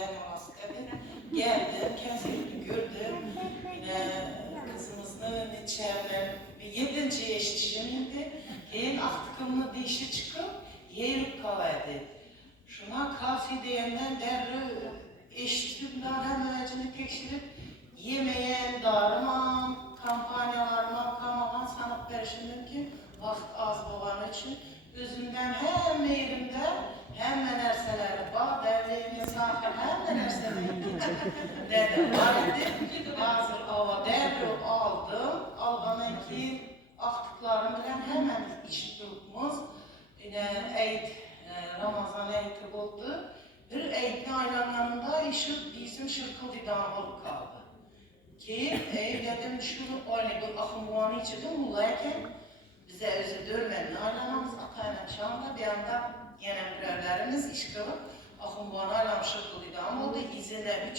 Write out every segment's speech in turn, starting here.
olması dedi. Geldim, kendisini gördüm. Kızımızın içeriden 7. eşitişimdi. Keyin aktıkımını dişi çıkıp yerip kalaydı. Şuna kalsi diyenden derri eşitip hemen acını tekşirip yemeyen, darıman, kampanyalarıma kamalan sanıp verişimdim ki vakit az olan için özümden hem yerimde hem nerseleri var, derdi misafir hem nerseleri derdi var idi. Hazır ava derdi aldım, aldanın ki aktıklarım bilen hemen içtiğimiz eğit, Ramazan eğiti oldu. Bir eğitin aylanlarında bizim şırkıl didamlık kaldı. Ki evledim şunu aynı bu akımluğanı içirdim, bulayken bize özü dörmenin aylanamız atayla çağında bir anda yenen birerlerimiz iş kılıp akımluğanı aylam şırkıl didam oldu. İzine 3.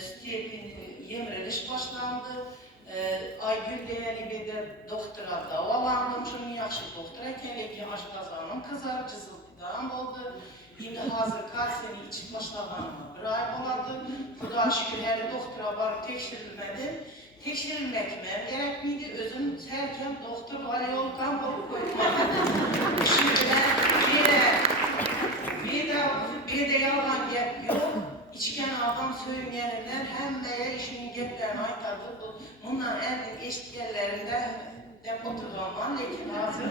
stepin yemiriliş başlandı. Aygül deyəni bir doktora davalandım, şunun yaxşı doktora keleki aşkazanım kızar, cızıltıdan oldu. Şimdi hazır kalsiyeni içip başladığıma bir ay oladı. Xuda şükür her doktora varıp tekşirilmedi. Tekşirilmek mi? Gerek miydi? Özüm serken doktor Ali Olkan bulup koymadı. Bir de yalan gep yok. İçken adam söyleyenler hem de işinin geplerini aytardı. Bunlar en eşitkenlerinde oturduğum lekin hazır 100%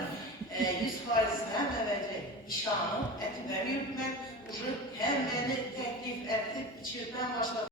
hem evvel işanı etmem yürütmek, hem beni teklif edip içirden başladı.